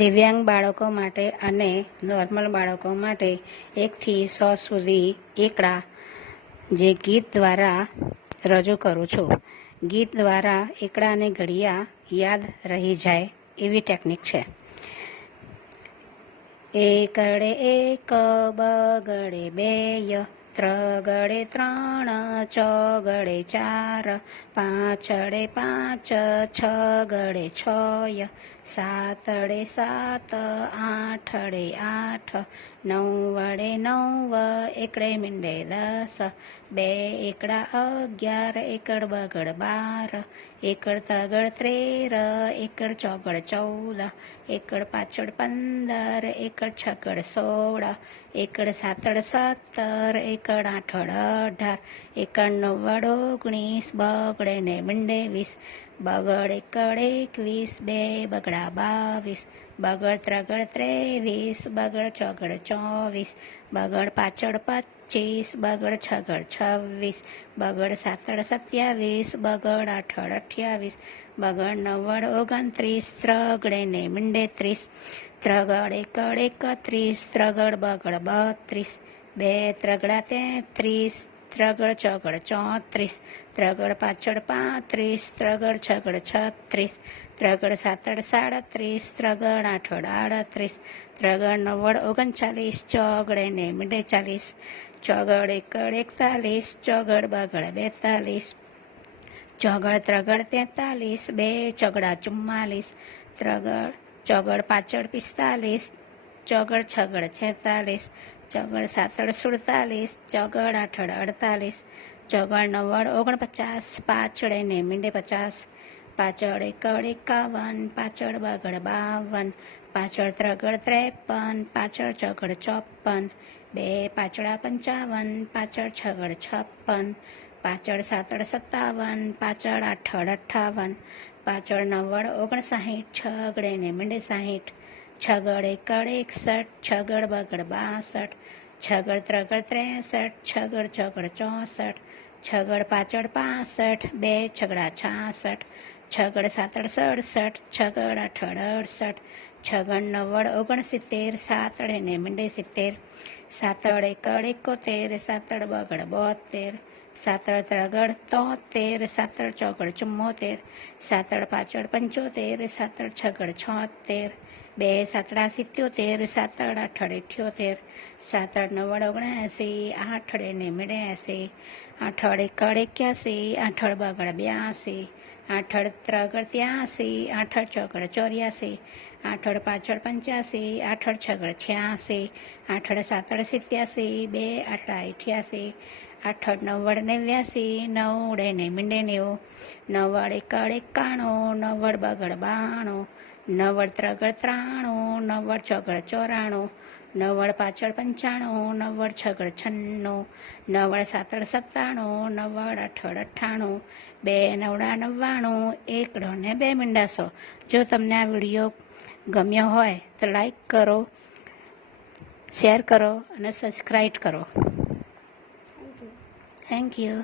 દિવ્યાંગ બાળકો માટે અને નોર્મલ બાળકો માટે 1 થી 100 સુધી એકડા જે ગીત દ્વારા રજૂ કરું છું. ગીત દ્વારા એકડા અને ઘડિયા યાદ રહી જાય એવી ટેકનિક છે. એકડે એક, બગડે બેય, ત્રગડે 3, ચોગડે 4, પાંચડે 5, છગડે 6, સાતડે 7, આઠડે 8, નવડે 9, એકડે મીંડે 10, બે એકડા 11, એકડ બગડ 12, એકડ તગડ 13, એકડ ચોગડ 14, એકડ પાછળ 15, એકડ છગડ 16, એકડ સાતડ 17, એકડ આઠડ 18, એકડ નવ્વડ 19, બગડે ને મીંડે 20, બગડ એકડ 21, બે બગડા 22, બગડ ત્રગડ 23, બગડ ચોગડ 24, બગડ પાછળ 25, બગડ છગડ 26, બગડ સાતડ 27, બગડ આઠડ 28, બગડ નવ્વડ 29, ત્રગડે ને મીંડે 30, ત્રગડ એકડ 31, ત્રગડ બગડ 32, બે ત્રગડા 33, ત્રગડ ચોગડ 34, ત્રગડ પાછળ 35, ત્રગડ છગડ 36, ત્રગડ સાતડ 37, ત્રગડ આઠડ 38, ત્રગડ નવ્વડ 39, ચોગડે ને મીંડે 40, ચોગડ એકડ 41, ચોગડ બગડ 42, ચોગડ ત્રગડ 43, બે ચોગડા 44, ત્રગડ ચોગડ પાછળ 45, ચોગડ છગડ 46, ચોગડ સાતડ 47, ચોગડ આઠડ 48, ચોગડ નવ્વડ 49, પાછળ ને મીંડે 50, પાછળ એકડ 51, પાછળ બગડ 52, પાછળ ત્રગડ 53, પાછળ ચોગડ 54, બે પાછળ 55, પાછળ છગડ 56, પાછળ સાતડ 57, પાછળ આઠડ 58, પાછળ નવ્વડ 59, છગડે ને મીંડે 60, છગડ એકડ 61, છગડ બગડ 62, છગડ ત્રગડ 63, છગડ ચોગડ 64, છગડ પાછળ 65, બે છગડા 66, છગડ સાતડ 67, છગડ આઠડ 68, છગડ નવ્વડ 69, સાતડે ને મીંડે 70, સાતડ એકડ 71, સાતડ બગડ 72, સાતડ ત્રગડ 73, સાતડ ચોગડ 74, સાતડ પાછળ 75, સાતડ છગડ 76, બે સાતડા 77, સાતડ આઠડ 78, સાતડ નવ્વડ 79, આઠડે ને મીંડે 80, આઠડ એકડ 81, આઠડ બગડ 82, આઠડ ત્રગડ 83, આઠડ ચોગડ 84, આઠડ પાછળ 85, આઠડ છગડ 86, આઠડ સાતડ 87, બે આઠડા 88, આઠડ નવ્વડ 89, નવડે ને મીંડે 90, નવ્વડ એકડ 91, નવ્વડ બગડ 92, નવ્વડ ત્રગડ 93, નવ્વડ ચોગડ 94, નવ્વડ પાછળ 95, નવ્વડ છગડ 96, નવ્વડ સાતડ 97, નવ્વડ આઠડ 98, બે નવડા 99, એકડો ને બે મીંડા 100. જો તમને આ વિડીયો ગમ્યો હોય તો લાઈક કરો, શેર કરો અને સબસ્ક્રાઈબ કરો. Thank you.